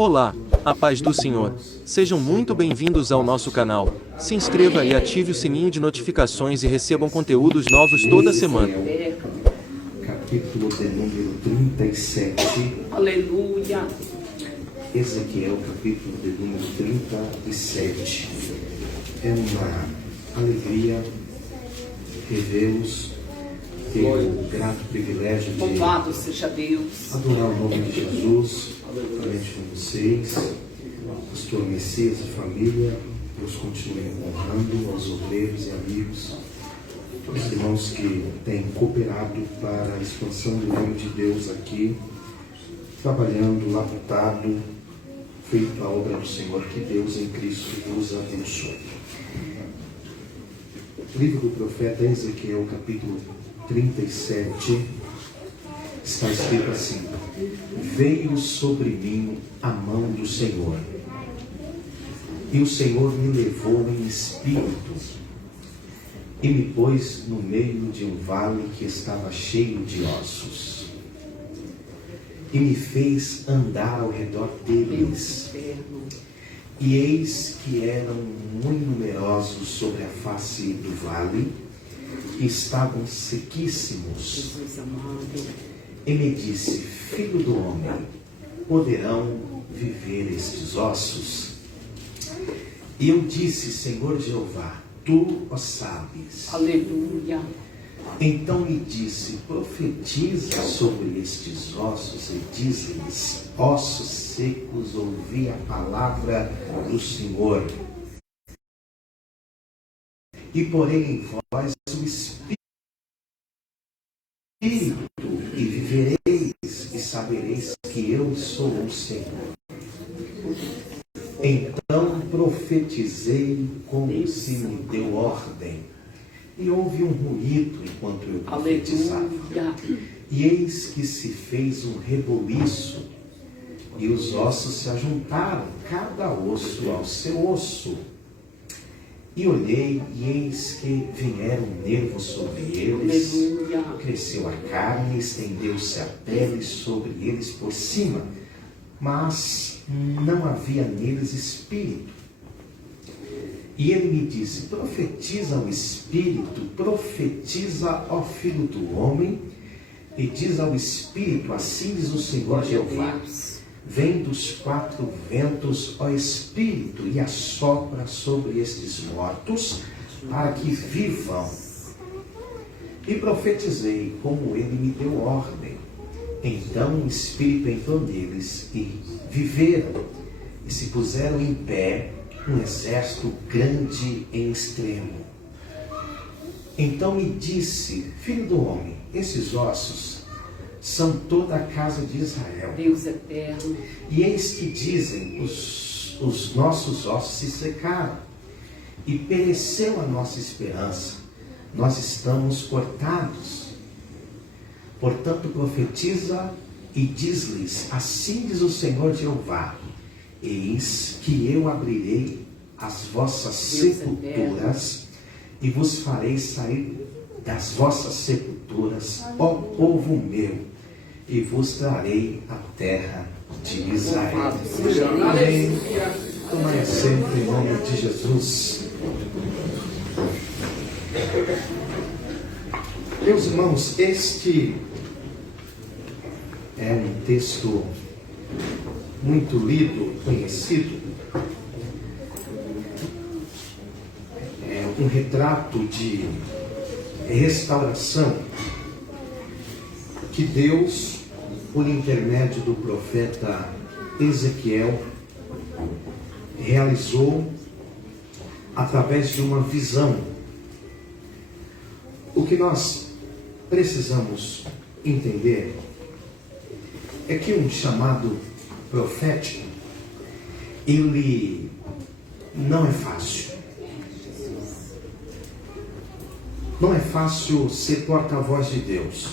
Olá, a paz do Senhor. Sejam muito bem-vindos ao nosso canal. Se inscreva e ative o sininho de notificações e recebam conteúdos novos toda semana. Capítulo de número 37. Aleluia. Ezequiel, capítulo de número 37. É uma alegria revê-los, ter o grato privilégio de Louvado seja Deus. adorar o nome de Jesus, juntamente com vocês, pastor Messias e família. Deus continue honrando aos obreiros e amigos, os irmãos que têm cooperado para a expansão do reino de Deus aqui, trabalhando, labutado, feito a obra do Senhor. Que Deus em Cristo vos abençoe. Livro do profeta Ezequiel, capítulo 37, está escrito assim: veio sobre mim a mão do Senhor, e o Senhor me levou em espírito, e me pôs no meio de um vale que estava cheio de ossos, e me fez andar ao redor deles. E eis que eram muito numerosos sobre a face do vale, e estavam sequíssimos. E me disse: filho do homem, poderão viver estes ossos? E eu disse: Senhor Jeová, tu o sabes. Aleluia. Então me disse: profetiza sobre estes ossos e diz-lhes: ossos secos, ouvi a palavra do Senhor. E porei em vós o Espírito, e vivereis, e sabereis que eu sou o Senhor. Então profetizei como se me deu ordem, e houve um ruído enquanto eu profetizava. Aleluia. E eis que se fez um reboliço, e os ossos se ajuntaram, cada osso ao seu osso. E olhei, e eis que vieram nervos sobre eles. Aleluia. Cresceu a carne, estendeu-se a pele sobre eles por cima, mas não havia neles espírito. E ele me disse: profetiza ao Espírito, profetiza ao Filho do Homem, e diz ao Espírito: assim diz o Senhor Jeová, vem dos quatro ventos, ó Espírito, e assopra sobre estes mortos, para que vivam. E profetizei como ele me deu ordem. Então o Espírito entrou neles, e viveram, e se puseram em pé, um exército grande em extremo. Então me disse: filho do homem, esses ossos são toda a casa de Israel. Deus eterno. E eis que dizem: os nossos ossos se secaram, e pereceu a nossa esperança, nós estamos cortados. Portanto profetiza e diz-lhes: assim diz o Senhor Jeová, eis que eu abrirei as vossas sepulturas, e vos farei sair das vossas sepulturas, ó povo meu, e vos trarei a terra de Israel. Amém. Tomai assento em nome de Jesus. Meus irmãos, este é um texto muito lido, conhecido. É um retrato de restauração que Deus, por intermédio do profeta Ezequiel, realizou através de uma visão. O que nós precisamos entender é que um chamado profético, ele não é fácil. Não é fácil ser porta-voz de Deus,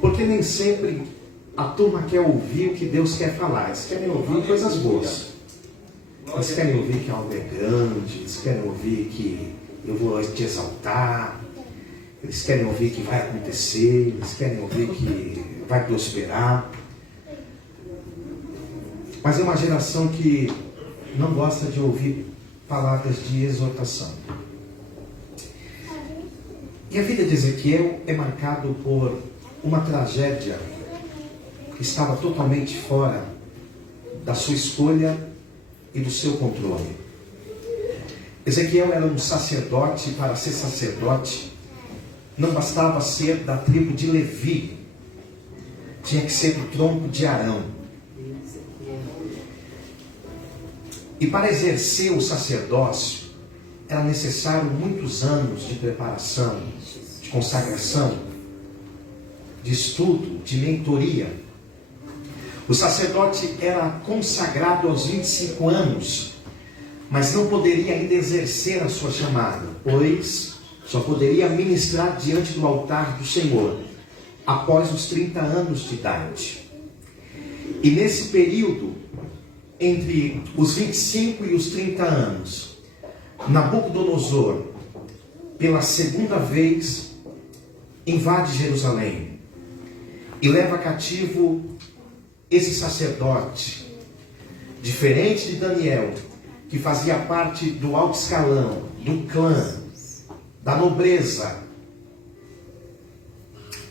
porque nem sempre a turma quer ouvir o que Deus quer falar. Eles querem ouvir coisas boas, eles querem ouvir que algo é grande, eles querem ouvir que eu vou te exaltar, eles querem ouvir que vai acontecer, eles querem ouvir que vai prosperar. mas é uma geração que não gosta de ouvir palavras de exortação. E a vida de Ezequiel é marcado por uma tragédia que estava totalmente fora da sua escolha e do seu controle. Ezequiel era um sacerdote. Para ser sacerdote, não bastava ser da tribo de Levi, tinha que ser do tronco de Arão. E para exercer o sacerdócio, era necessário muitos anos de preparação, de consagração, de estudo, de mentoria. O sacerdote era consagrado aos 25 anos, mas não poderia ainda exercer a sua chamada, pois só poderia ministrar diante do altar do Senhor após os 30 anos de idade. E nesse período, entre os 25 e os 30 anos, Nabucodonosor, pela segunda vez, invade Jerusalém e leva cativo esse sacerdote, diferente de Daniel, que fazia parte do alto escalão, do clã, da nobreza.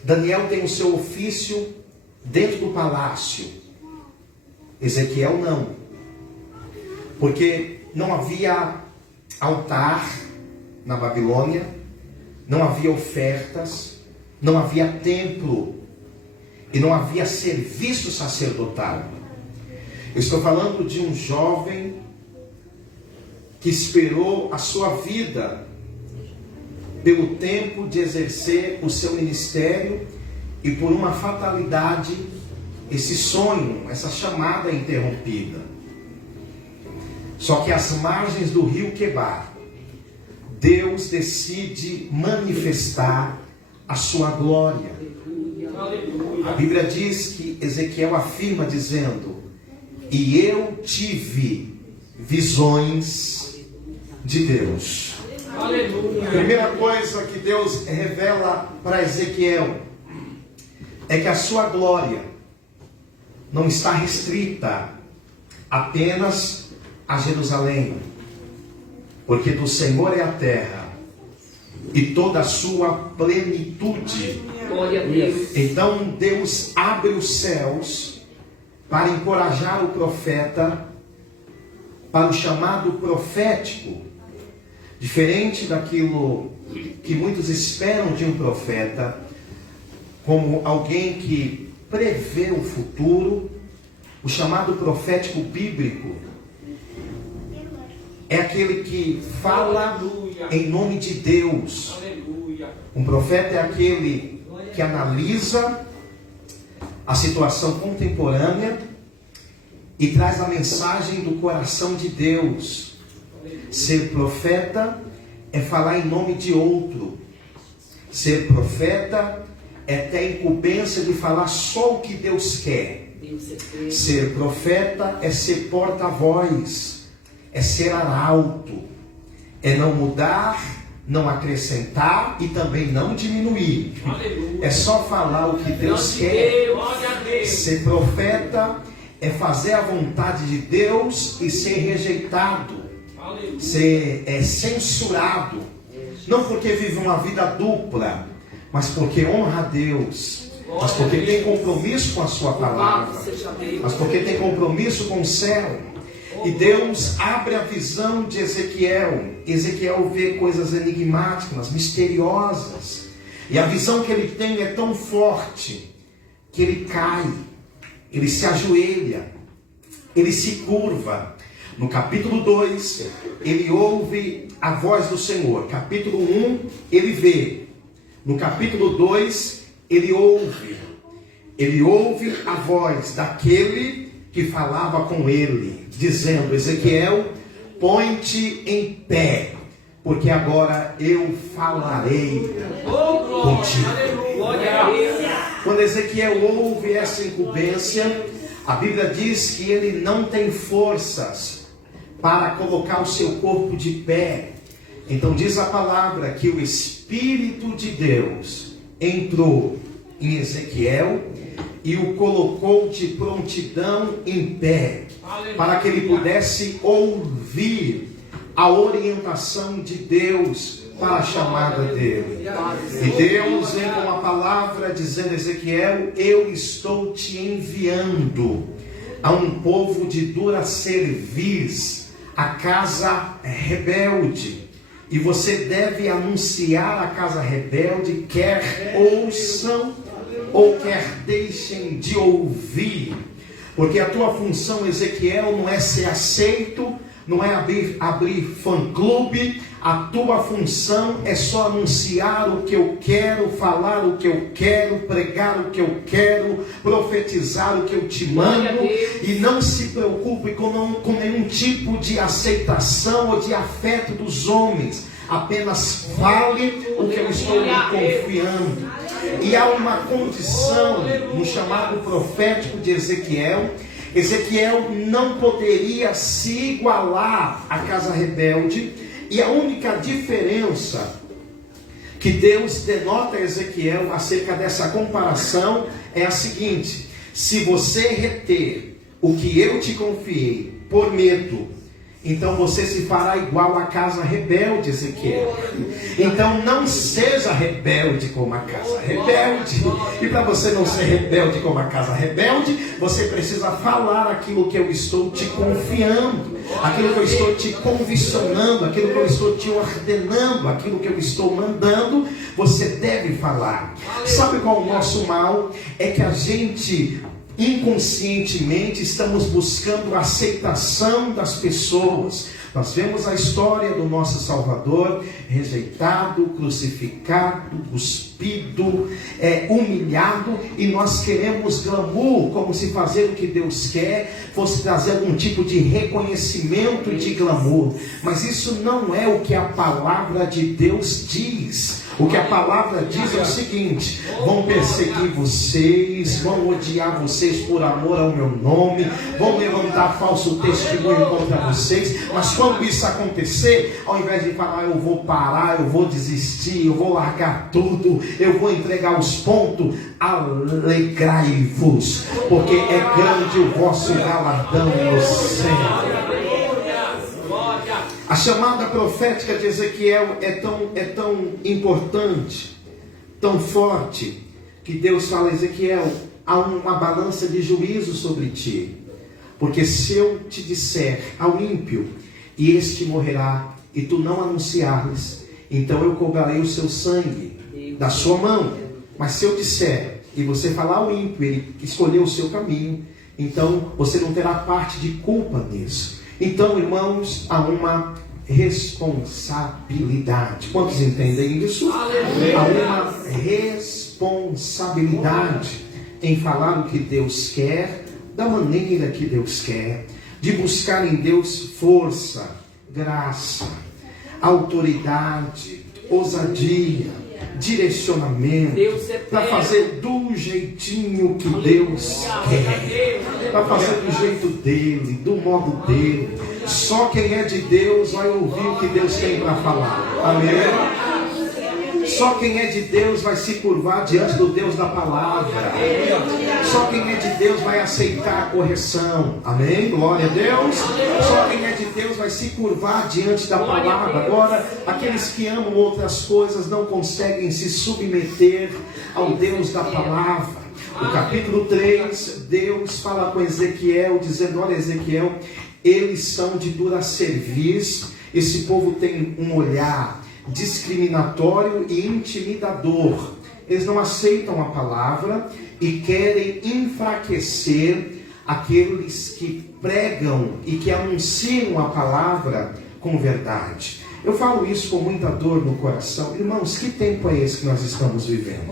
Daniel tem o seu ofício dentro do palácio. Ezequiel não, porque não havia altar na Babilônia, não havia ofertas, não havia templo e não havia serviço sacerdotal. Eu estou falando de um jovem que esperou a sua vida pelo tempo de exercer o seu ministério e por uma fatalidade, esse sonho, essa chamada é interrompida. Só que às margens do rio Quebar, Deus decide manifestar a sua glória. A Bíblia diz que Ezequiel afirma dizendo: e eu tive visões de Deus. A primeira coisa que Deus revela para Ezequiel é que a sua glória não está restrita apenas a Jerusalém, porque do Senhor é a terra e toda a sua plenitude. Glória a Deus. Então Deus abre os céus para encorajar o profeta para o chamado profético, diferente daquilo que muitos esperam de um profeta, como alguém que prevê o futuro. O chamado profético bíblico é aquele que fala em nome de Deus. Um profeta é aquele que analisa a situação contemporânea e traz a mensagem do coração de Deus. Ser profeta é falar em nome de outro. Ser profeta é ter a incumbência de falar só o que Deus quer. Ser profeta é ser porta-voz, é ser arauto, é não mudar, não acrescentar e também não diminuir. É só falar o que Deus quer. Ser profeta é fazer a vontade de Deus e ser rejeitado, ser censurado, não porque vive uma vida dupla, mas porque honra a Deus, mas porque tem compromisso com a sua palavra, mas porque tem compromisso com o céu. E Deus abre a visão de Ezequiel. Ezequiel vê coisas enigmáticas, misteriosas, e a visão que ele tem é tão forte que ele cai, ele se ajoelha, ele se curva. No capítulo 2, ele ouve a voz do Senhor. Capítulo 1, ele vê. No capítulo 2, ele ouve a voz daquele que falava com ele, dizendo: Ezequiel, põe-te em pé, porque agora eu falarei contigo. Quando Ezequiel ouve essa incumbência, a Bíblia diz que ele não tem forças para colocar o seu corpo de pé. Então diz a palavra que o Espírito de Deus entrou em Ezequiel e o colocou de prontidão em pé, para que ele pudesse ouvir a orientação de Deus para a chamada dele. E Deus vem com uma palavra dizendo a Ezequiel: eu estou te enviando a um povo de dura cerviz, a casa rebelde. E você deve anunciar à casa rebelde, quer ouçam ou quer deixem de ouvir. Porque a tua função, Ezequiel, não é ser aceito, não é abrir fã-clube. A tua função é só anunciar o que eu quero, falar o que eu quero, pregar o que eu quero, profetizar o que eu te mando. E não se preocupe com nenhum tipo de aceitação ou de afeto dos homens. Apenas fale o que eu estou lhe confiando. E há uma condição no chamado profético de Ezequiel. Ezequiel não poderia se igualar à casa rebelde. E a única diferença que Deus denota a Ezequiel acerca dessa comparação é a seguinte: se você reter o que eu te confiei por medo, então você se fará igual à casa rebelde, Ezequiel. Então não seja rebelde como a casa rebelde. E para você não ser rebelde como a casa rebelde, você precisa falar aquilo que eu estou te confiando, aquilo que eu estou te condicionando, aquilo que eu estou te ordenando, aquilo que eu estou mandando, você deve falar. Sabe qual é o nosso mal? É que a gente inconscientemente estamos buscando a aceitação das pessoas. Nós vemos a história do nosso Salvador rejeitado, crucificado, cuspido, humilhado, e nós queremos glamour, como se fazer o que Deus quer fosse trazer algum tipo de reconhecimento de glamour. Mas isso não é o que a palavra de Deus diz. O que a palavra diz é o seguinte: vão perseguir vocês, vão odiar vocês por amor ao meu nome, vão levantar falso testemunho contra vocês. Mas quando isso acontecer, ao invés de falar eu vou parar, eu vou desistir, eu vou largar tudo, eu vou entregar os pontos, alegrai-vos, porque é grande o vosso galardão no céu. A chamada profética de Ezequiel é tão importante, tão forte, que Deus fala a Ezequiel: há uma balança de juízo sobre ti. Porque se eu te disser ao ímpio, e este morrerá, e tu não anunciares, então eu cobrarei o seu sangue da sua mão. Mas se eu disser, e você falar ao ímpio, ele escolheu o seu caminho, então você não terá parte de culpa nisso. Então, irmãos, há uma responsabilidade. Quantos entendem isso? Há uma responsabilidade em falar o que Deus quer, da maneira que Deus quer, de buscar em Deus força, graça, autoridade, ousadia, direcionamento, para fazer do jeitinho que Deus quer, para fazer do jeito dele, do modo dele. Só quem é de Deus vai ouvir o que Deus tem para falar. Amém? Só quem é de Deus vai se curvar diante do Deus da palavra. Só quem é de Deus vai aceitar a correção. Amém? Glória a Deus. Só quem é de Deus vai se curvar diante da palavra. Agora, aqueles que amam outras coisas não conseguem se submeter ao Deus da palavra. No capítulo 3, Deus fala com Ezequiel, dizendo: olha, Ezequiel, eles são de dura cerviz. Esse povo tem um olhar discriminatório e intimidador. Eles não aceitam a palavra e querem enfraquecer aqueles que pregam e que anunciam a palavra com verdade. Eu falo isso com muita dor no coração. Irmãos, que tempo é esse que nós estamos vivendo?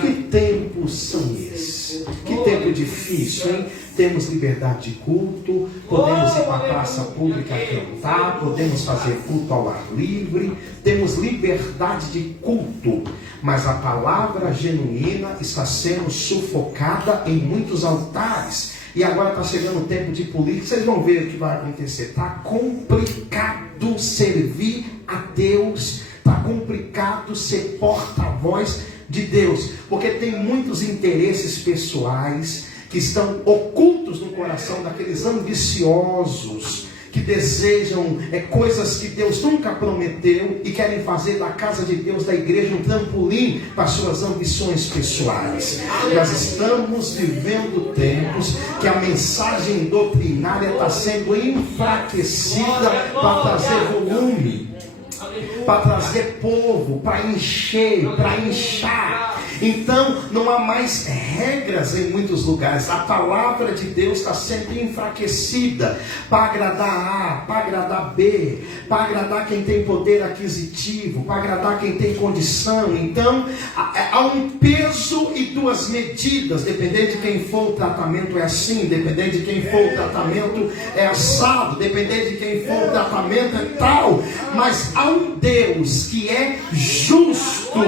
Que tempos são esses? Que tempo difícil, hein? Temos liberdade de culto, podemos ir para a praça pública cantar, podemos fazer culto ao ar livre, temos liberdade de culto, mas a palavra genuína está sendo sufocada em muitos altares. E agora está chegando o tempo de política, vocês vão ver o que vai acontecer. Está complicado servir a Deus Está complicado ser porta-voz de Deus, porque tem muitos interesses pessoais que estão ocultos no coração daqueles ambiciosos que desejam coisas que Deus nunca prometeu e querem fazer da casa de Deus, da igreja, um trampolim para suas ambições pessoais. Nós estamos vivendo tempos que a mensagem doutrinária está sendo enfraquecida para trazer volume, para trazer povo, para encher, para inchar. Então não há mais regras em muitos lugares. A palavra de Deus está sendo enfraquecida para agradar A, para agradar B, para agradar quem tem poder aquisitivo, para agradar quem tem condição. Então há um peso e duas medidas. Dependendo de quem for, o tratamento é assim. Dependendo de quem for, o tratamento é assado. Dependendo de quem for, o tratamento é tal. Mas há um Deus que é justo.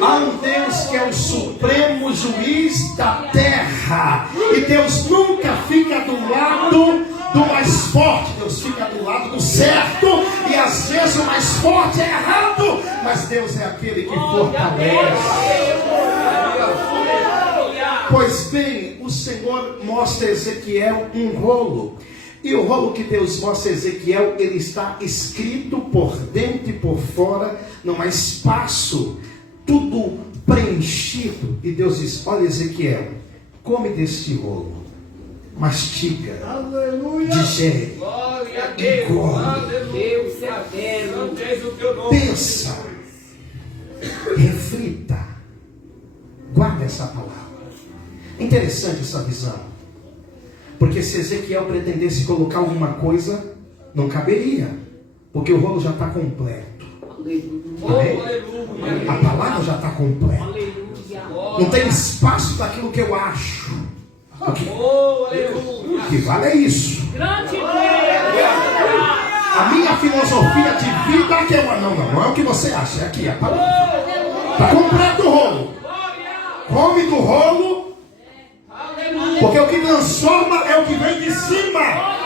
Há um Deus que é o supremo juiz da terra. E Deus nunca fica do lado do mais forte. Deus fica do lado do certo. E às vezes o mais forte é errado. Mas Deus é aquele que fortalece. Pois bem, o Senhor mostra a Ezequiel um rolo. E o rolo que Deus mostra a Ezequiel, ele está escrito por dentro e por fora. Não há espaço. Tudo preenchido. E Deus diz: olha, Ezequiel, come deste rolo, mastiga, digere, engole, pensa, reflita, guarda essa palavra. Interessante essa visão, porque se Ezequiel pretendesse colocar alguma coisa, não caberia, porque o rolo já está completo. Amém? A palavra já está completa. Não tem espaço para aquilo que eu acho. O que vale é isso. A minha filosofia de vida é que eu... Não é o que você acha, é aqui a palavra. Está completo o rolo. Come do rolo, porque o que transforma é o que vem de cima,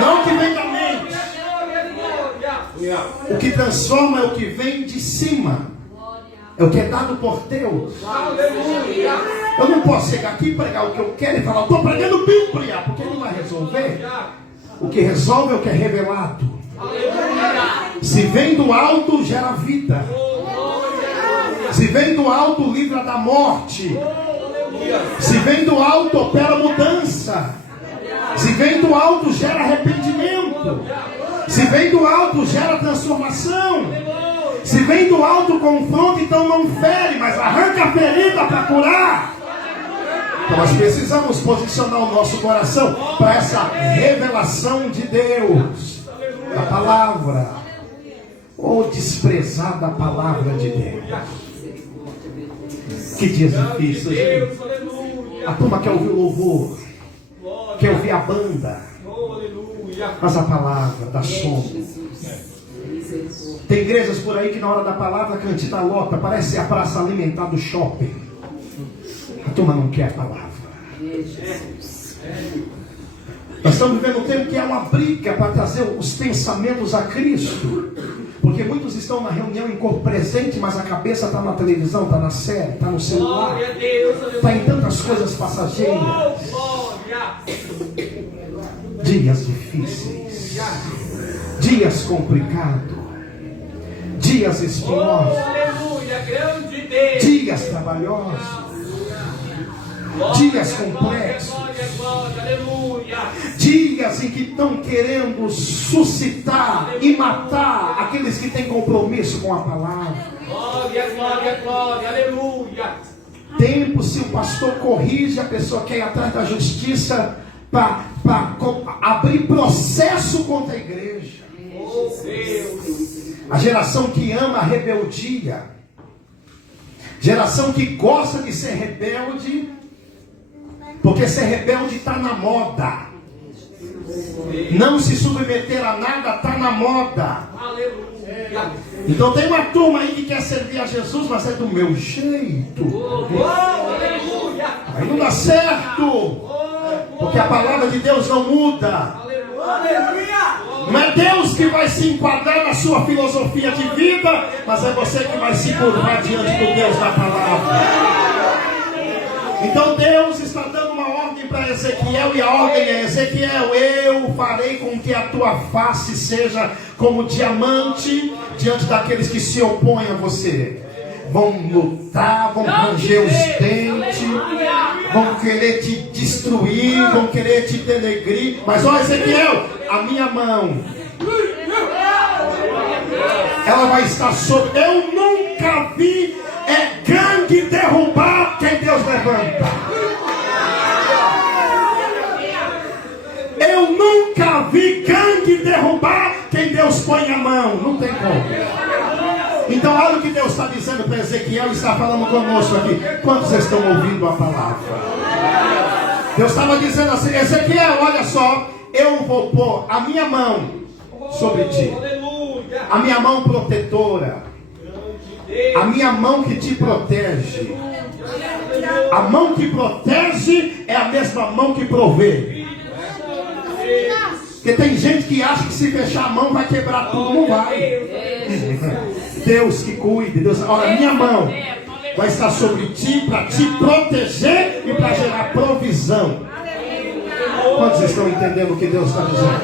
não o que vem da mente. O que transforma é o que vem de cima. É o que é dado por Deus. Eu não posso chegar aqui e pregar o que eu quero e falar: eu estou pregando Bíblia, porque não vai resolver. O que resolve é o que é revelado. Se vem do alto, gera vida. Se vem do alto, livra da morte. Se vem do alto, opera mudança. Se vem do alto, gera arrependimento. Se vem do alto, gera transformação. Se vem do alto, confronta, então não fere, mas arranca a ferida para curar. Então nós precisamos posicionar o nosso coração para essa revelação de Deus, da palavra. Ou desprezar da palavra de Deus. Que dias difíceis, gente. A turma quer ouvir o louvor, quer ouvir a banda, mas a palavra dá sono. Tem igrejas por aí que na hora da palavra a cantita lota, parece a praça alimentar do shopping. A turma não quer a palavra. Nós estamos vivendo um tempo que é uma briga para trazer os pensamentos a Cristo. Porque muitos estão na reunião em corpo presente, mas a cabeça está na televisão, está na série, está no celular, está em tantas coisas passageiras. Dias difíceis, dias complicados, dias espinhosos, dias trabalhosos, dias complexos, dias em que estão querendo suscitar e matar aqueles que têm compromisso com a palavra. Glória, aleluia. Tempo, se o pastor corrige, a pessoa quer ir atrás da justiça para abrir processo contra a igreja. A geração que ama a rebeldia, geração que gosta de ser rebelde, porque ser rebelde está na moda. Não se submeter a nada está na moda. Então tem uma turma aí que quer servir a Jesus, mas é do meu jeito. Aí não dá certo, porque a palavra de Deus não muda. Não é Deus que vai se enquadrar na sua filosofia de vida, mas é você que vai se curvar diante do Deus da palavra. Então Deus está dando uma ordem para Ezequiel, e a ordem é: Ezequiel, eu farei com que a tua face seja como diamante diante daqueles que se opõem a você. Vão lutar, vão ranger os dentes, vão querer te destruir, vão querer te denegrir. Mas ó, Ezequiel, a minha mão, ela vai estar sobre. Eu nunca vi gangue derrubar quem Deus levanta. Eu nunca vi gangue derrubar quem Deus põe a mão. Não tem como. Então olha o que Deus está dizendo para Ezequiel e está falando conosco aqui. Quantos estão ouvindo a palavra? Deus estava dizendo assim: Ezequiel, olha só, eu vou pôr a minha mão sobre ti, a minha mão protetora, a minha mão que te protege. A mão que protege é a mesma mão que provê. Porque tem gente que acha que se fechar a mão vai quebrar tudo. Não vai. Deus que cuide. Deus, olha, minha mão vai estar sobre ti para te proteger e para gerar provisão. Quantos estão entendendo o que Deus está dizendo?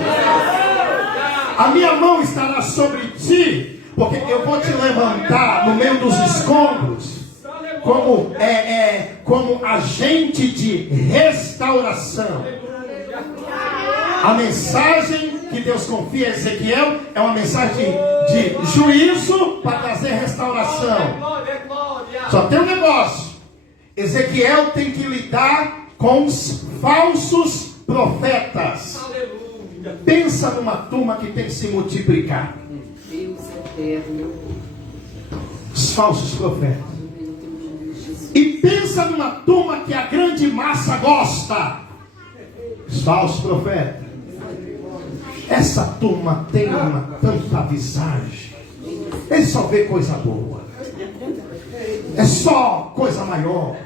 A minha mão estará sobre ti, porque eu vou te levantar no meio dos escombros como agente de restauração. A mensagem que Deus confia a Ezequiel é uma mensagem de juízo para trazer restauração. Só tem um negócio: Ezequiel tem que lidar com os falsos profetas. Pensa numa turma que tem que se multiplicar. Deus eterno. Os falsos profetas. E pensa numa turma que a grande massa gosta. Os falsos profetas. Essa turma tem tanta visagem. Ele só vê coisa boa. É só coisa maior.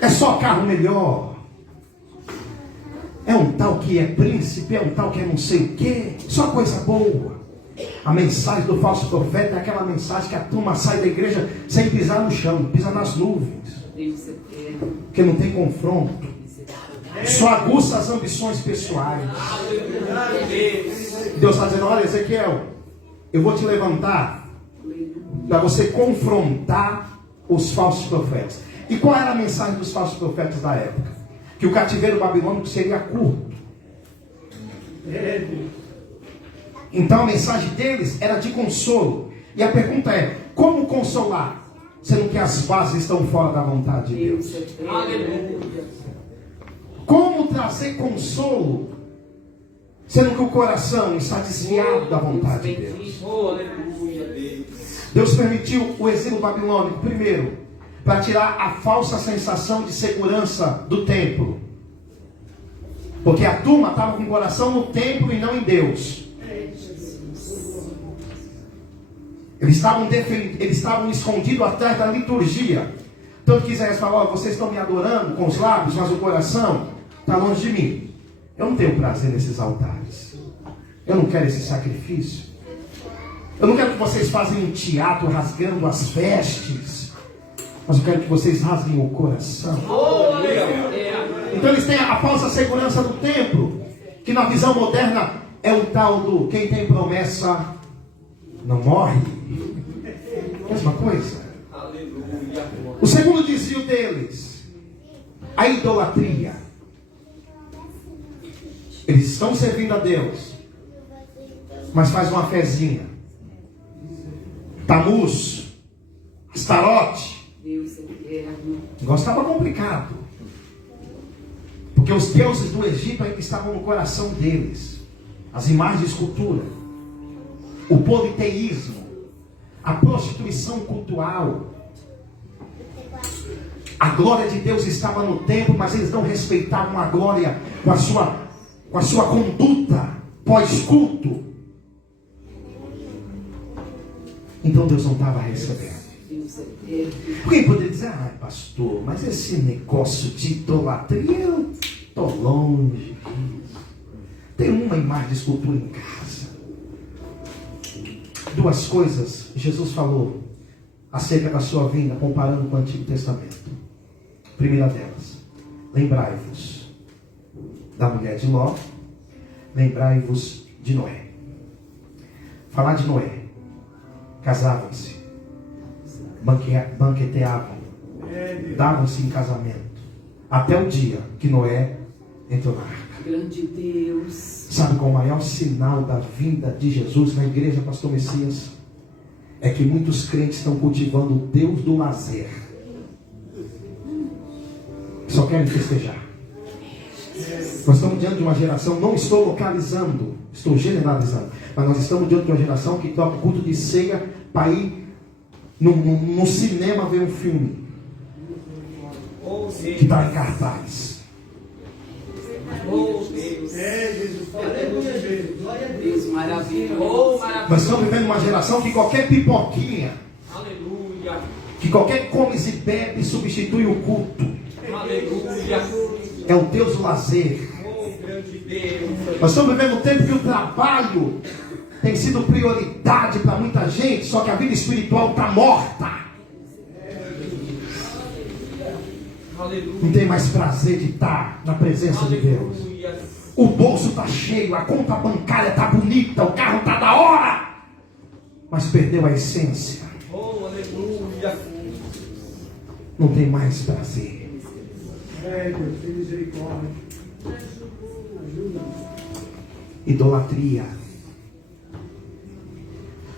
É só carro melhor. É um tal que é príncipe, é um tal que é não sei o quê. Só coisa boa. A mensagem do falso profeta é aquela mensagem que a turma sai da igreja sem pisar no chão, pisa nas nuvens. Porque não tem confronto. Só aguça as ambições pessoais. Deus está dizendo: olha, Ezequiel, eu vou te levantar para você confrontar os falsos profetas. E qual era a mensagem dos falsos profetas da época? Que o cativeiro babilônico seria curto. Então a mensagem deles era de consolo. E a pergunta é: como consolar, sendo que as bases estão fora da vontade de Deus? Como trazer consolo, sendo que o coração está desviado da vontade de Deus? Deus permitiu o exílio babilônico, primeiro, para tirar a falsa sensação de segurança do templo. Porque a turma estava com o coração no templo e não em Deus. Eles estavam escondidos atrás da liturgia. Tanto que Isaías falou: vocês estão me adorando com os lábios, mas o coração está longe de mim. Eu não tenho prazer nesses altares. Eu não quero esse sacrifício. Eu não quero que vocês façam um teatro rasgando as vestes, mas eu quero que vocês rasguem o coração. Então eles têm a falsa segurança do templo, que na visão moderna é o tal do quem tem promessa não morre. Mesma coisa. O segundo desvio deles, a idolatria. Eles estão servindo a Deus, mas faz uma fezinha. Tamuz, Astarote. O negócio estava complicado, porque os deuses do Egito ainda estavam no coração deles. As imagens de escultura, o politeísmo, a prostituição cultural. A glória de Deus estava no templo, mas eles não respeitavam a glória com a sua conduta pós-culto. Então Deus não estava recebendo. Alguém poderia dizer: ai pastor, mas esse negócio de idolatria, eu estou longe disso. Tem uma imagem de escultura em casa. Duas coisas Jesus falou acerca da sua vinda, comparando com o Antigo Testamento. Primeira delas, lembrai-vos da mulher de Ló, lembrai-vos de Noé. Falar de Noé, casavam-se, banqueteavam, davam-se em casamento, até o dia que Noé entrou na arca. Grande Deus. Sabe qual é o maior sinal da vinda de Jesus na igreja, pastor Messias? É que muitos crentes estão cultivando o Deus do lazer. Só querem festejar. Nós estamos diante de uma geração, não estou localizando, estou generalizando, mas nós estamos diante de uma geração que toca culto de ceia para ir no cinema ver um filme que está em cartaz. Oh, Deus. Jesus. Aleluia. Glória a Deus. Maravilha. Oh, maravilha. Nós estamos vivendo uma geração que qualquer pipoquinha, Aleluia. que qualquer comes e bebe substitui o culto. Aleluia. É o Deus do lazer. Oh, grande Deus. Nós estamos vivendo um tempo que o trabalho tem sido prioridade para muita gente, só que a vida espiritual está morta. Aleluia. Não tem mais prazer de estar na presença de Deus. Aleluia. O bolso está cheio, a conta bancária está bonita, o carro está da hora, mas perdeu a essência. Oh, aleluia. Não tem mais prazer. Deus, tem misericórdia. Ajuda. Idolatria.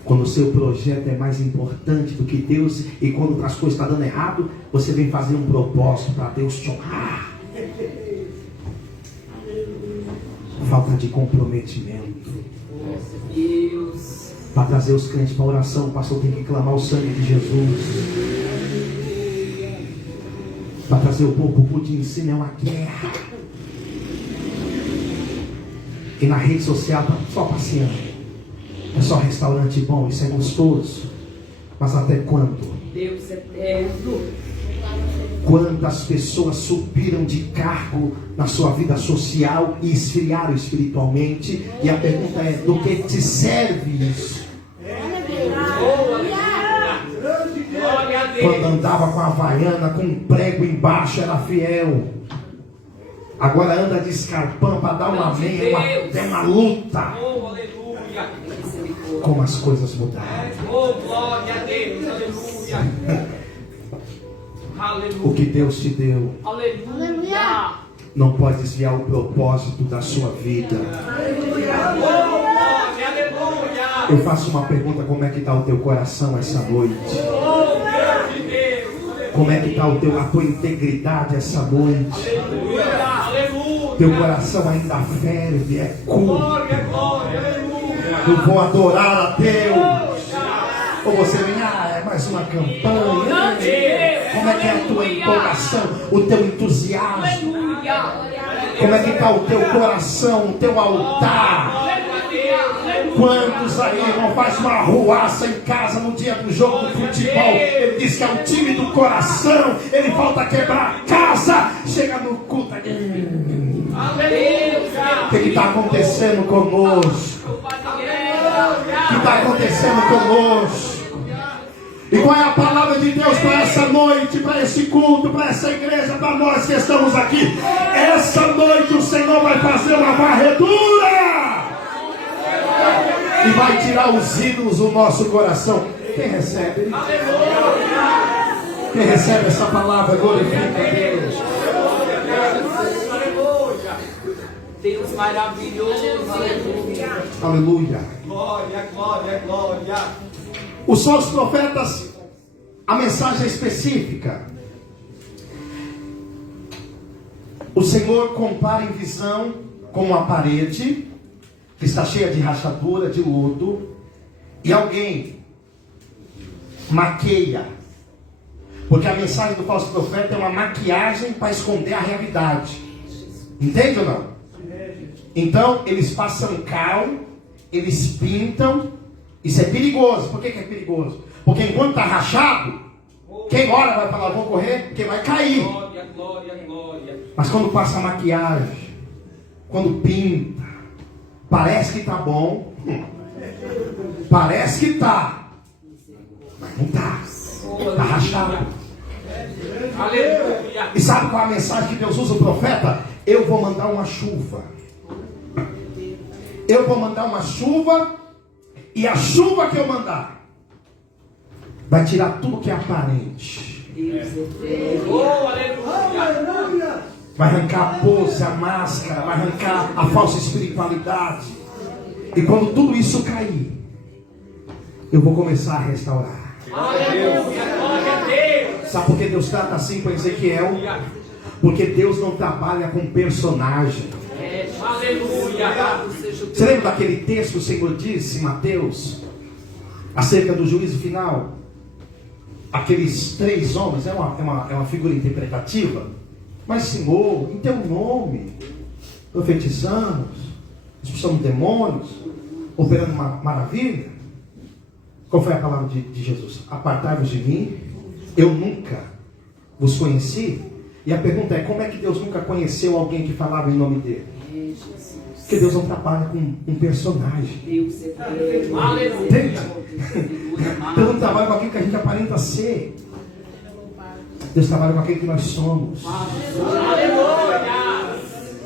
Quando o seu projeto é mais importante do que Deus, e quando as coisas estão dando errado, você vem fazer um propósito para Deus te honrar. Falta de comprometimento. Deus. Para trazer os crentes para a oração, o pastor tem que clamar o sangue de Jesus. Para trazer o povo para o culto de ensino é uma guerra. E na rede social está só passeando. É só restaurante bom, isso é gostoso. Mas até quando? Deus eterno. Quantas pessoas subiram de cargo na sua vida social e esfriaram espiritualmente? E a pergunta é: do que te serve isso? Oh, aleluia. Glória a Deus. Quando andava com a havaiana, com um prego embaixo, era fiel. Agora anda de escarpão para dar uma meia, é uma luta. Oh, aleluia. Como as coisas mudaram. Oh, glória a Deus. Aleluia. Aleluia. O que Deus te deu Aleluia. não pode desviar o propósito da sua vida. Oh, glória. Aleluia. Eu faço uma pergunta: como é que está o teu coração essa noite? Oh, grande Deus. Como é que está a tua integridade essa noite? Aleluia. Aleluia. Teu coração ainda ferve, é culto. Glória, glória. Aleluia. Eu vou adorar a Deus. Ou você vem, é mais uma campanha. Como é que é a tua empolgação, o teu entusiasmo? Como é que está o teu coração, o teu altar? Quantos aí não faz uma arruaça em casa no dia do jogo de futebol? Ele diz que é um time do coração. Ele volta a quebrar a casa. Chega no culto. O que está acontecendo conosco? O que está acontecendo conosco? E qual é a palavra de Deus para essa noite, para esse culto, para essa igreja, para nós que estamos aqui? Essa noite o Senhor vai fazer uma varredura e vai tirar os ídolos do nosso coração. Quem recebe? Quem recebe essa palavra glorifica a Deus. Deus maravilhoso. Aleluia. Aleluia. Glória, glória, glória. Os falsos profetas, a mensagem é específica. O Senhor compara em visão com uma parede que está cheia de rachadura, de lodo, e alguém maqueia, porque a mensagem do falso profeta é uma maquiagem para esconder a realidade. Entende ou não? Então eles passam cal, eles pintam. Isso é perigoso. Por que é perigoso? Porque enquanto está rachado, quem ora vai falar, vou correr, porque vai cair. Glória, glória, glória. Mas quando passa a maquiagem, quando pinta, Parece que está bom. Parece que está. Mas não está. Está rachado. Aleluia. E sabe qual é a mensagem que Deus usa o profeta? Eu vou mandar uma chuva. Eu vou mandar uma chuva. E a chuva que eu mandar vai tirar tudo que é aparente. Oh, aleluia. Vai arrancar a pose, a máscara. Vai arrancar a falsa espiritualidade. E quando tudo isso cair, eu vou começar a restaurar. Aleluia. Glória a Deus. Sabe por que Deus trata assim com Ezequiel? Porque Deus não trabalha com personagem. Aleluia. Você lembra daquele texto que o Senhor disse em Mateus acerca do juízo final? Aqueles 3 homens, é uma figura interpretativa. Mas Senhor, em teu nome profetizamos, expulsamos demônios, operando maravilha. Qual foi a palavra de Jesus? Apartai-vos de mim, eu nunca vos conheci. E a pergunta é, como é que Deus nunca conheceu alguém que falava em nome dele? Porque Deus não trabalha com um personagem. Deus é aleluia. Entende? Deus não trabalha com aquilo que a gente aparenta ser. Deus trabalha com aquilo que nós somos. Aleluia.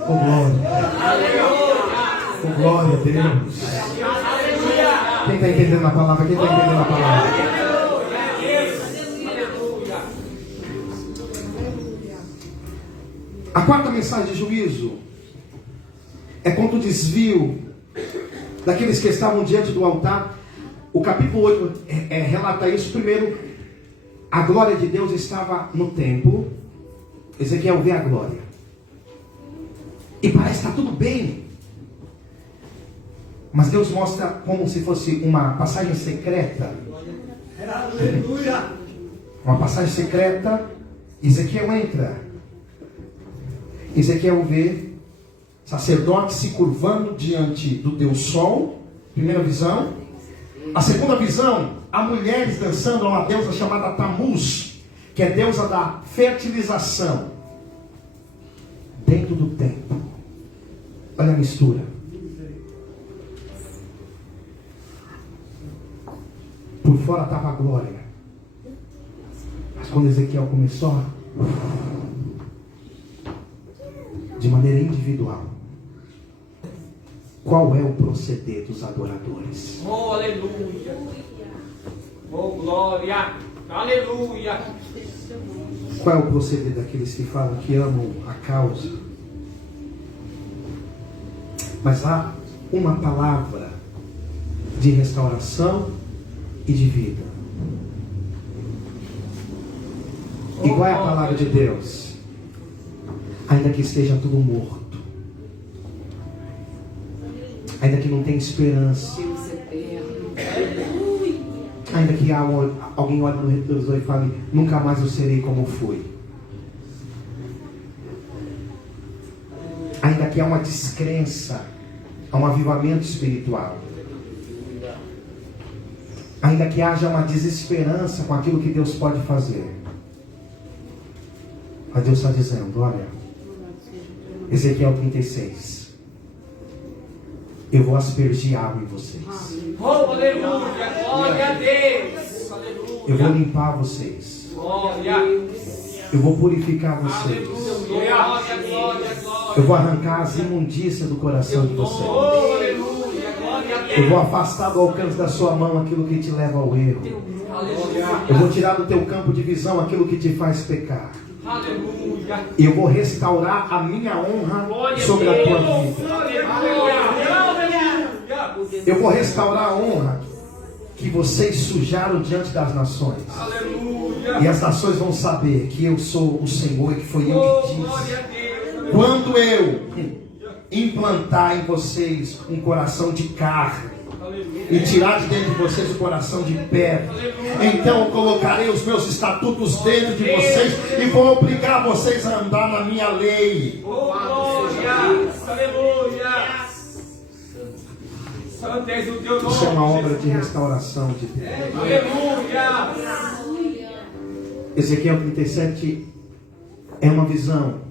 Oh glória. Aleluia. Oh glória a Deus. Quem está entendendo a palavra? Quem está entendendo a palavra? A quarta mensagem de juízo é contra o desvio daqueles que estavam diante do altar. O capítulo 8 relata isso. Primeiro, a glória de Deus estava no templo. Ezequiel vê a glória. E parece que está tudo bem. Mas Deus mostra como se fosse uma passagem secreta. Aleluia. Uma passagem secreta. Ezequiel entra. Ezequiel vê sacerdote se curvando diante do Deus Sol. Primeira visão. A segunda visão, há mulheres dançando a uma deusa chamada Tamuz, que é deusa da fertilização, dentro do templo. Olha a mistura. Por fora estava a glória. Mas quando Ezequiel começou, de maneira individual, qual é o proceder dos adoradores? Oh, aleluia. Oh, glória. Aleluia. Qual é o proceder daqueles que falam que amam a causa? Mas há uma palavra de restauração e de vida. E qual é a palavra de Deus? Ainda que esteja tudo morto, ainda que não tenha esperança, Deus eterno. ainda que alguém olhe no retrovisor e fale, nunca mais eu serei como fui, ainda que há uma descrença, há um avivamento espiritual, ainda que haja uma desesperança com aquilo que Deus pode fazer, mas Deus está dizendo, olha, Ezequiel 36, eu vou aspergir água em vocês. Oh, aleluia. Glória a Deus. Aleluia. Eu vou limpar vocês. Glória. Eu vou purificar vocês. Glória, glória, glória. Eu vou arrancar as imundícias do coração de vocês. Oh, aleluia. Glória a Deus. Eu vou afastar do alcance da sua mão aquilo que te leva ao erro. Aleluia. Eu vou tirar do teu campo de visão aquilo que te faz pecar. Aleluia. E eu vou restaurar a minha honra sobre a tua vida. Eu vou restaurar a honra que vocês sujaram diante das nações. E as nações vão saber que eu sou o Senhor e que foi eu que disse. Quando eu implantar em vocês um coração de carne e tirar de dentro de vocês o coração de pedra, então eu colocarei os meus estatutos dentro de vocês e vou obrigar vocês a andar na minha lei. Isso é uma obra de restauração de Deus. Ezequiel 37 é uma visão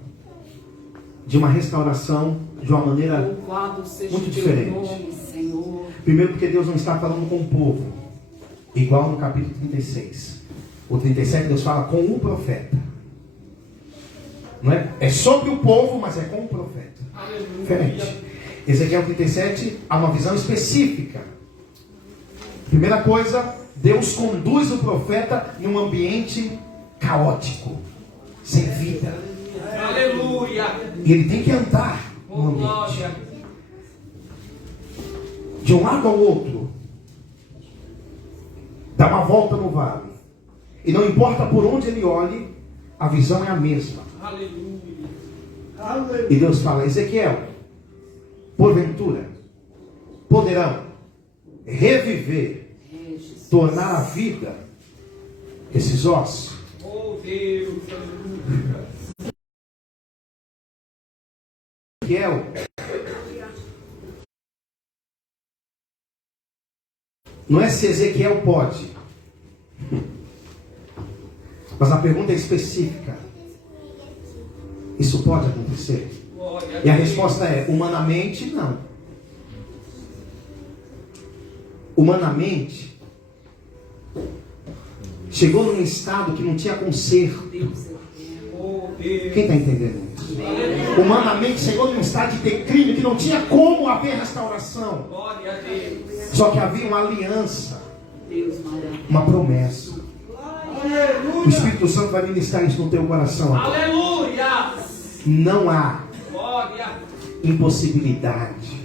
de uma restauração de uma maneira Louvado seja muito o teu diferente. nome, Senhor. Primeiro porque Deus não está falando com o povo, igual no capítulo 36. O 37 Deus fala com o profeta. Não é? É sobre o povo, mas é com o profeta. Diferente. Ezequiel 37 há uma visão específica. Primeira coisa, Deus conduz o profeta em um ambiente caótico, sem vida. Aleluia. E ele tem que andar no Oh, ambiente. glória. De um lado ao outro, dá uma volta no vale. E não importa por onde ele olhe, a visão é a mesma. Aleluia. E Deus fala: Ezequiel, porventura poderão reviver, tornar a vida esses ossos? Oh, Deus. Aleluia. Ezequiel, não é se Ezequiel pode, mas a pergunta é específica. Isso pode acontecer? Glória. E a resposta é: humanamente, não. Humanamente, chegou num estado que não tinha conserto. Oh, Deus. Quem está entendendo isso? Humanamente chegou num estado de declínio que não tinha como haver restauração. Glória a Deus. Só que havia uma aliança, Deus maravilhoso. uma promessa. O Espírito Santo vai ministrar isso no teu coração agora. Aleluia. Não há Glória. impossibilidade.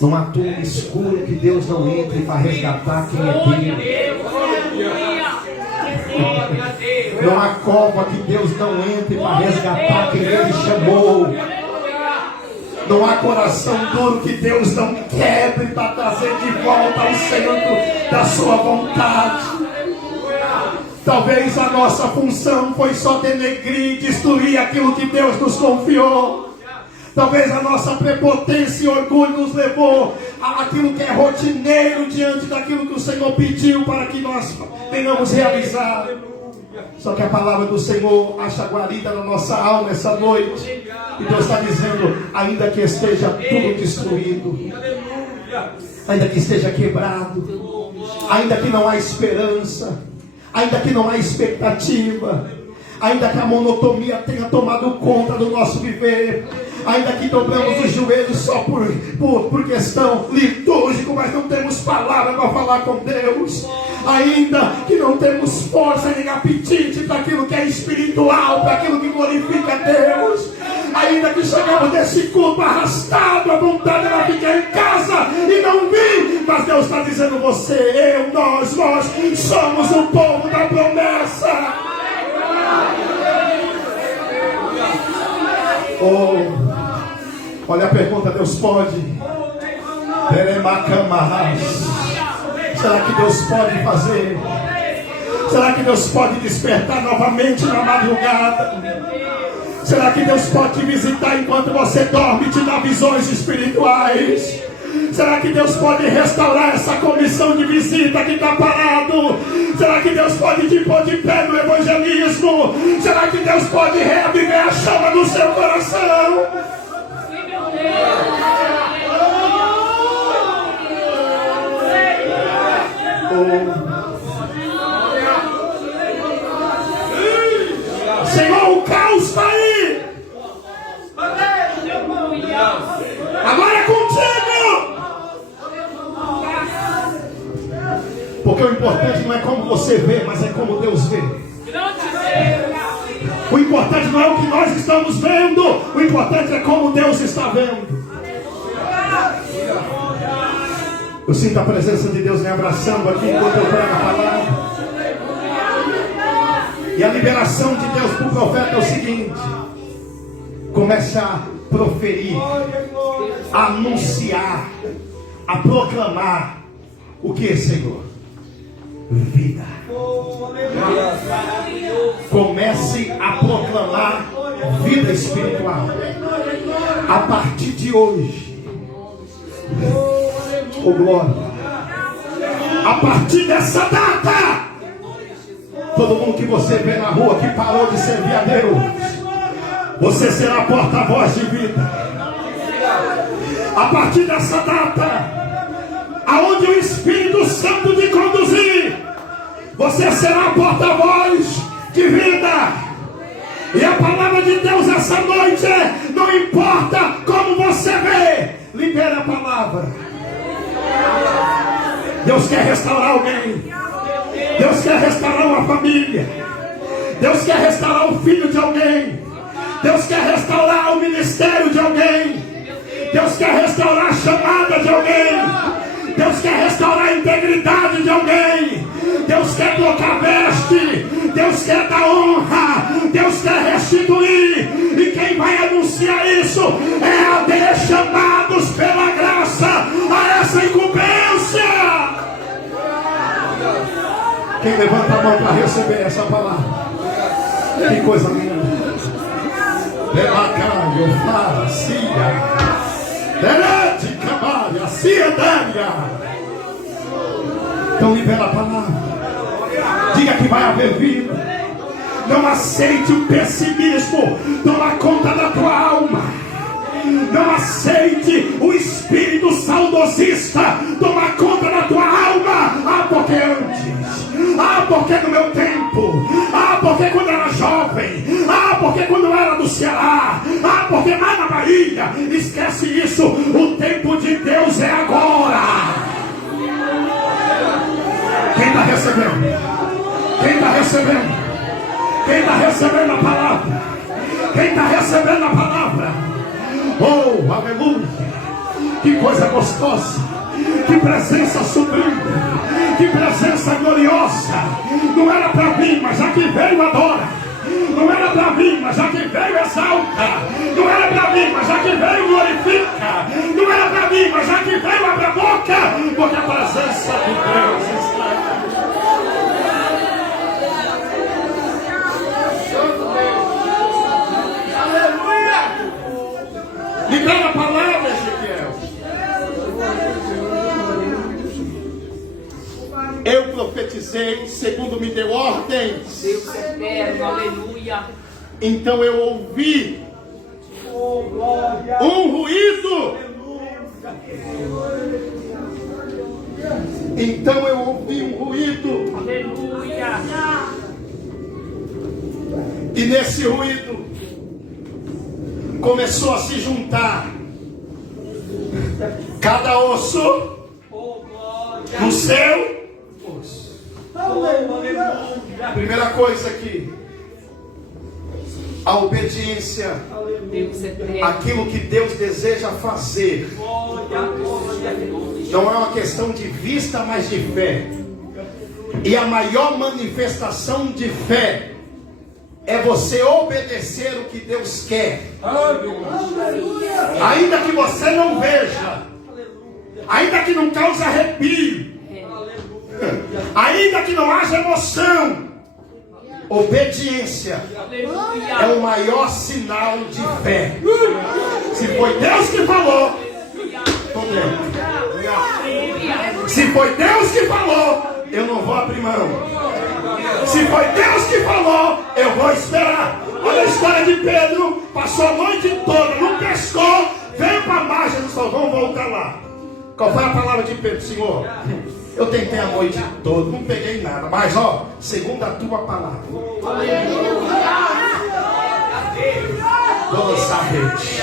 Não há túmulo escuro que Deus não entre para resgatar quem é Glória a dele. Deus. Aleluia. Glória a Deus. Não há cova que Deus não entre para resgatar quem Ele chamou. Não há coração duro que Deus não quebre para trazer de volta ao centro da sua vontade. Talvez a nossa função foi só denegrir, destruir aquilo que Deus nos confiou. Talvez a nossa prepotência e orgulho nos levou àquilo que é rotineiro diante daquilo que o Senhor pediu para que nós venhamos realizar. Só que a palavra do Senhor acha guarida na nossa alma essa noite. E Deus está dizendo: ainda que esteja tudo destruído, ainda que esteja quebrado, ainda que não há esperança, ainda que não há expectativa, ainda que a monotonia tenha tomado conta do nosso viver, ainda que dobramos os joelhos só por questão litúrgica, mas não temos palavra para falar com Deus, ainda que não temos força nem apetite para aquilo que é espiritual, para aquilo que glorifica a Deus, ainda que chegamos desse culto arrastado, a vontade era ficar em casa e não vir, mas Deus está dizendo: você, eu, nós somos o povo da promessa. Oh, olha a pergunta: Deus pode? Será que Deus pode fazer? Será que Deus pode despertar novamente na madrugada? Será que Deus pode te visitar enquanto você dorme e te dar visões espirituais? Será que Deus pode restaurar essa comissão de visita que está parado? Será que Deus pode te pôr de pé no evangelismo? Será que Deus pode reaviver a chama do seu coração? Senhor, o caos está aí. Agora é contigo. Porque o importante não é como você vê, mas é como Deus vê. O importante não é o que nós estamos vendo, o importante é como Deus está vendo. Eu sinto a presença de Deus me abraçando aqui enquanto eu prego a palavra. E a liberação de Deus para o profeta é o seguinte: comece a proferir, a anunciar, a proclamar o que, Senhor? Vida. Comece a proclamar vida espiritual a partir de hoje. Oh, glória. A partir dessa data, todo mundo que você vê na rua que parou de servir a Deus, você será porta-voz de vida. A partir dessa data, aonde o Espírito Santo te conduzir, você será porta-voz de vida. E a palavra de Deus essa noite é: não importa como você vê, libera a palavra. Deus quer restaurar alguém. Deus quer restaurar uma família. Deus quer restaurar o filho de alguém. Deus quer restaurar o ministério de alguém. Deus quer restaurar a chamada de alguém. Deus quer restaurar a integridade de alguém. Deus quer trocar veste. Deus quer dar honra. Deus quer restituir. E quem vai anunciar isso é a Deus, chamados pela graça a essa incumbência. Quem levanta a mão para receber essa palavra? Que coisa linda. Delacaio, faracia, derete, cabalha, ciedéria. Então libera a palavra. Diga que vai haver vida. Não aceite o pessimismo tomar conta da tua alma. Não aceite o espírito saudosista tomar conta da tua alma. Ah, porque antes. Ah, porque no meu tempo. Ah, porque quando eu era jovem. Ah, porque quando eu era do Ceará. Ah, porque lá na Bahia. Esquece isso. O tempo de Deus é agora. Quem está recebendo? Quem está recebendo? Quem está recebendo a palavra? Quem está recebendo a palavra? Oh, aleluia! Que coisa gostosa! Que presença sublime! Que presença gloriosa! Não era para vir, mas já que veio adora! Não era para vir, mas já que veio exalta! Não era para vir, mas já que veio glorifica! Não era para vir, mas já que veio abre a boca! Porque a presença de Deus está aqui! Libera a palavra, Ezequiel. Eu profetizei segundo me deu ordens. Deus eterno, aleluia. Então eu ouvi um ruído. Então eu ouvi um ruído. Aleluia. E nesse ruído começou a se juntar cada osso no seu osso. Primeira coisa aqui, a obediência, aquilo que Deus deseja fazer, não é uma questão de vista, mas de fé. E a maior manifestação de fé é você obedecer o que Deus quer. Ainda que você não veja, ainda que não cause arrepio, ainda que não haja emoção, obediência é o maior sinal de fé. Se foi Deus que falou, estou dentro. Se foi Deus que falou, eu não vou abrir mão. Se foi Deus que falou, eu vou esperar. Olha a história de Pedro. Passou a noite toda, não pescou. Veio para a margem e falou: vamos voltar lá. Qual foi a palavra de Pedro? Senhor, eu tentei a noite toda, não peguei nada. Mas ó, segundo a tua palavra, vou lançar a rede.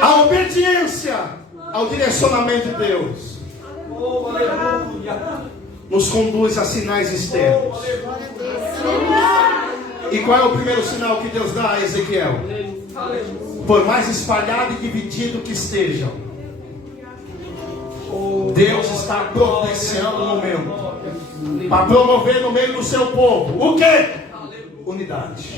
A obediência ao direcionamento de Deus nos conduz a sinais externos. E qual é o primeiro sinal que Deus dá a Ezequiel? Por mais espalhado e dividido que estejam, Deus está providenciando um momento para promover no meio do seu povo o quê? Unidade.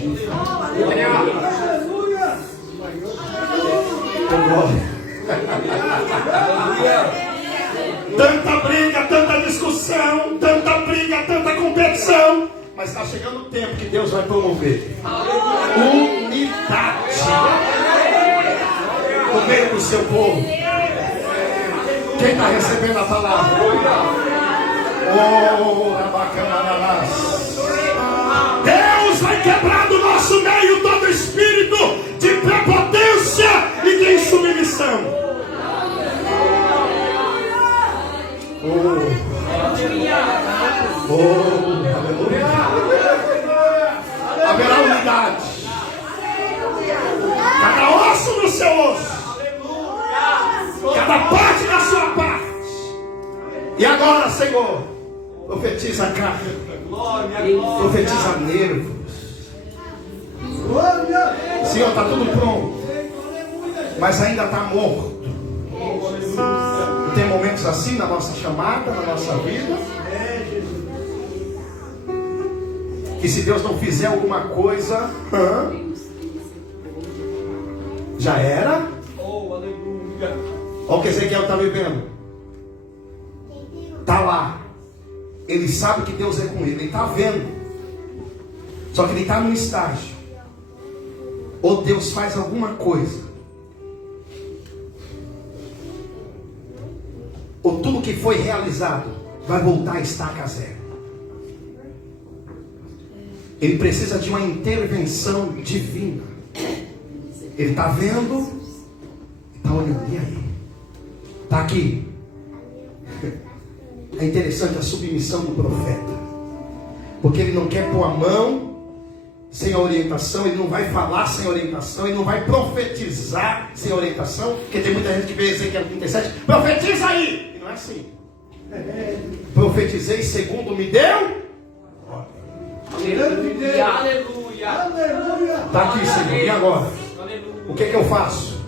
Tanta briga, tanta discussão, tanta briga, tanta competição, mas está chegando o tempo que Deus vai promover unidade no meio do seu povo. Quem está recebendo a palavra? Oh, abacanarás. Deus vai quebrar do nosso meio todo espírito de prepotência E agora, Senhor, profetiza carne, profetiza nervos. Senhor, está tudo pronto, mas ainda está morto. Tem momentos assim na nossa chamada, na nossa vida, que se Deus não fizer alguma coisa, já era. Olha o que Ezequiel está vivendo. Está lá. Ele sabe que Deus é com ele. Ele está vendo. Só que ele está num estágio. Ou Deus faz alguma coisa, ou tudo que foi realizado vai voltar a estaca zero. Ele precisa de uma intervenção divina. Ele está vendo, está olhando, e aí? Está aqui. É interessante a submissão do profeta, porque ele não quer pôr a mão sem a orientação, ele não vai falar sem orientação, ele não vai profetizar sem orientação, porque tem muita gente que vê Ezequiel 37, profetiza aí, e não é assim. Profetizei segundo me deu. Aleluia, aleluia, Aleluia. Está aqui, Senhor, e agora? O que eu faço?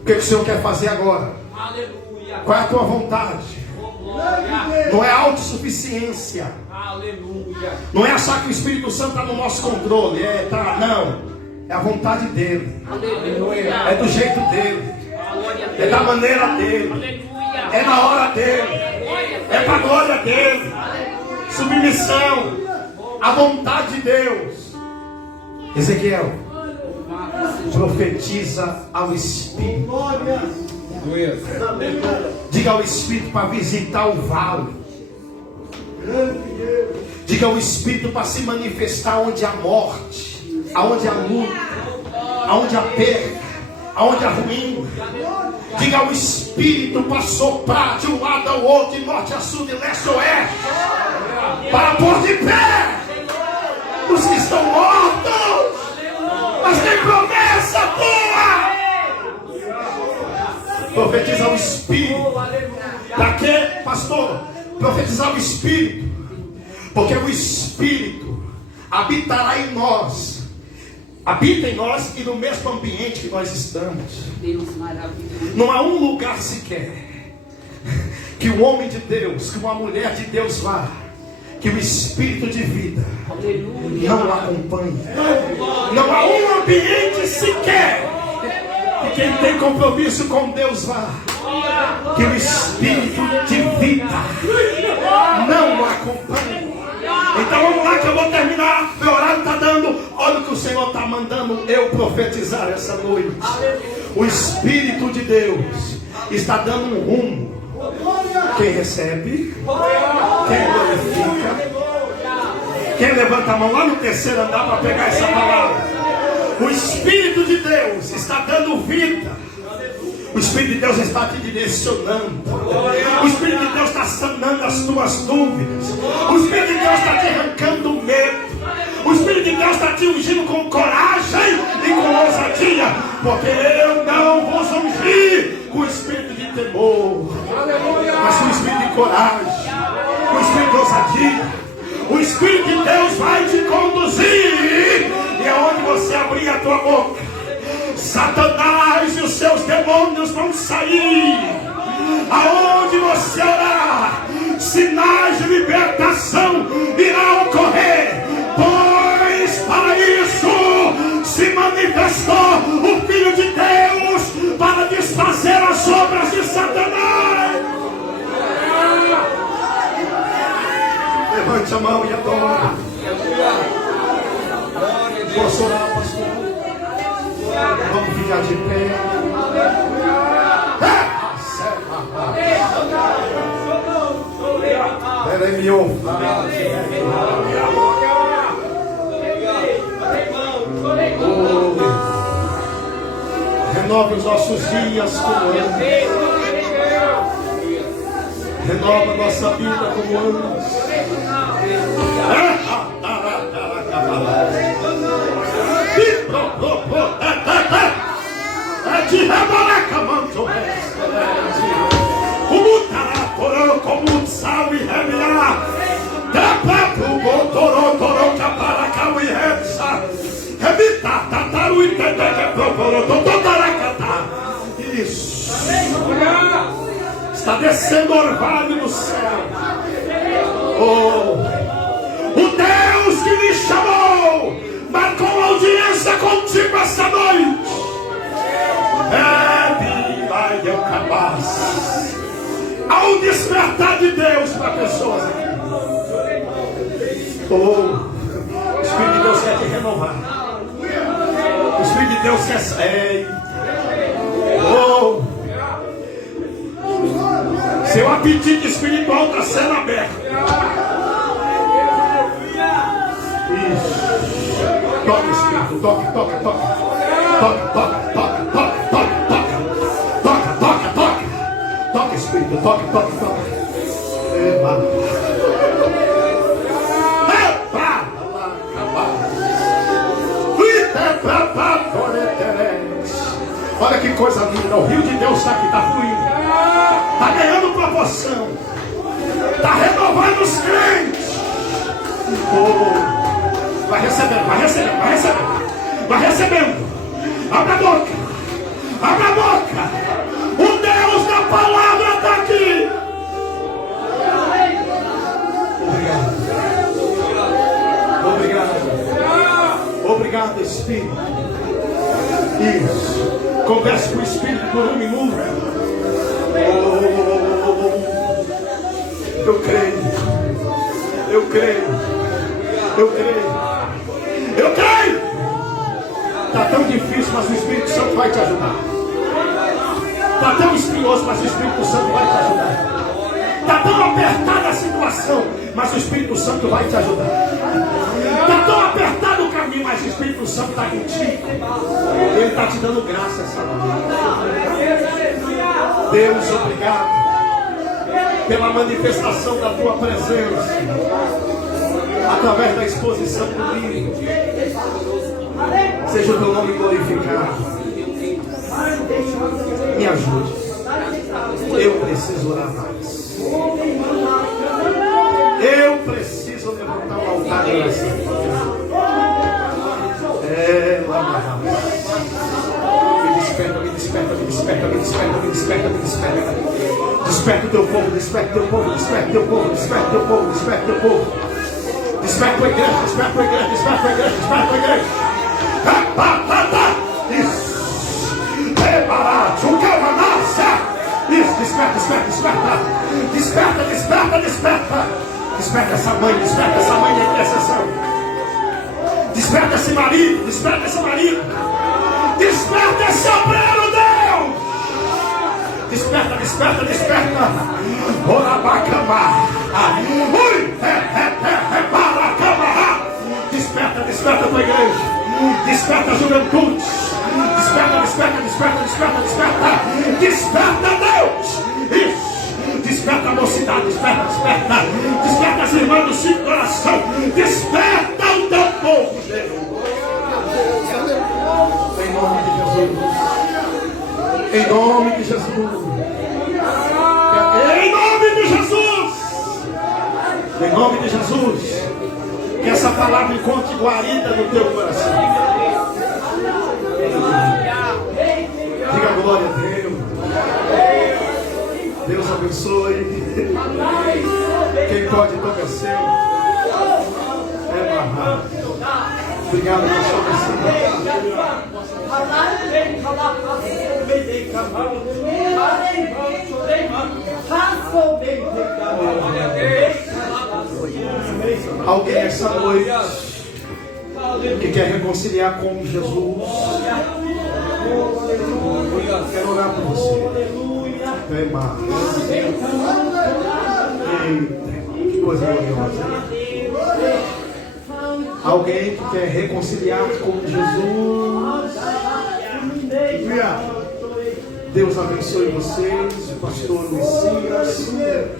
O que o Senhor quer fazer agora? aleluia, Qual é a tua vontade? glória, Não é autossuficiência. aleluia, Não é achar que o Espírito Santo está no nosso controle. Não. É a vontade dele. aleluia, É do jeito dele. glória a É da Deus, maneira dele. aleluia, É na hora dele. É para a glória dele. Submissão à vontade de Deus. Ezequiel, profetiza ao Espírito. Diga ao Espírito para visitar o vale. Diga ao Espírito para se manifestar onde há morte, aonde há luta, aonde há perda, aonde há ruína. Diga ao Espírito para soprar de um lado ao outro, de norte a sul, de leste a oeste, para pôr de pé os que estão mortos, mas tem promessa tua. Profetizar o Espírito. Para quê, pastor? Profetizar o Espírito, porque o Espírito habitará em nós, habita em nós e no mesmo ambiente que nós estamos. Deus maravilhoso. Não há um lugar sequer que o homem de Deus, que uma mulher de Deus vá, que o Espírito de vida não a acompanhe. Não há um ambiente sequer que quem tem compromisso com Deus vá, que o Espírito de vida não a acompanhe. Então vamos lá que eu vou terminar. Meu horário está dando. Olha o que o Senhor está mandando eu profetizar essa noite. O Espírito de Deus está dando um rumo. Quem recebe, quem glorifica, quem levanta a mão lá no terceiro andar para pegar essa palavra. O Espírito de Deus está dando vida. O Espírito de Deus está te direcionando. O Espírito de Deus está sanando as tuas dúvidas. O Espírito de Deus está te arrancando o medo. O Espírito de Deus está te ungindo com coragem e com ousadia. Porque eu não vos ungi com o espírito de temor, mas com o espírito de coragem, com o espírito de ousadia. O Espírito de Deus vai te conduzir. E aonde você abrir a tua boca, Satanás e os seus demônios vão sair. Aonde você orar, sinais de libertação irão ocorrer. Pois para isso se manifestou o Filho de Deus, para desfazer as obras de Satanás. Levante a mão e adore. Posso orar, pastor? Vamos ficar de pé. Ele me ouve. Renove os nossos dias como antes. Renova a nossa vida como antes. Está descendo orvalho do céu. Oh, o Deus que me chamou marcou audiência contigo essa noite. Vai eu capaz. Há um despertar de Deus para pessoas aqui. Oh, o Espírito de Deus quer te renovar. O Espírito de Deus quer sair. Oh, seu apetite espiritual está sendo aberto. Isso. Toca, Espírito, toca, toca, toca. Toca, toca, toca, toca, toca, toca. Toca, toca, toca. Toca, Espírito, toca, toca, toca. Olha que coisa linda, o rio de Deus está aqui, está fluindo, está ganhando proporção, está renovando os crentes. Oh, vai recebendo, vai recebendo, vai recebendo, vai recebendo. Abra a boca, abra a boca. O Deus da palavra está aqui. Obrigado, obrigado, obrigado, Espírito. Isso. Converse com o Espírito por um minuto. Eu creio. Eu creio. Eu creio. Eu creio. Está tão difícil, mas o Espírito Santo vai te ajudar. Está tão espinhoso, mas o Espírito Santo vai te ajudar. Está tão apertada a situação, mas o Espírito Santo vai te ajudar. Está tão apertado o caminho, mas o Espírito Santo está contigo. Ele está te dando graça essa noite. Deus, obrigado pela manifestação da tua presença através da exposição do livro. Seja o teu nome glorificado. Me ajude. Eu preciso orar mais. Eu preciso levantar o altar de oração. Me desperta, me desperta, me desperta, me desperta, me desperta, me desperta. Desperta o teu povo, desperta o teu povo, desperta o teu povo, desperta o teu povo, desperta o teu povo. Desperta a igreja, desperta a igreja, desperta a igreja, desperta a igreja. Isso. Isso, desperta, desperta, desperta. Desperta, desperta, desperta. Desperta essa mãe da intercessão. Desperta esse marido, desperta esse marido. Desperta esse obreiro, Deus. Desperta, desperta, desperta. Orabacama. Desperta, desperta a tua igreja. Desperta a juventude. Desperta, desperta, desperta, desperta, desperta. Desperta, Deus. Isso. Desperta a mocidade, desperta, desperta. Desperta as irmãs do Cinco Coração. Desperta o teu povo, Deus. Em nome de Jesus. Em nome de Jesus. Em nome de Jesus. Em nome de Jesus. Que essa palavra encontre guarida no teu coração. Diga glória a Deus. Deus abençoe. Quem pode tocar seu. É barrado. Obrigado por sua Alguém essa noite que quer reconciliar com Jesus, quero orar por você. Que coisa gloriosa. Alguém que quer reconciliar com Jesus. Deus abençoe vocês, pastor Messias.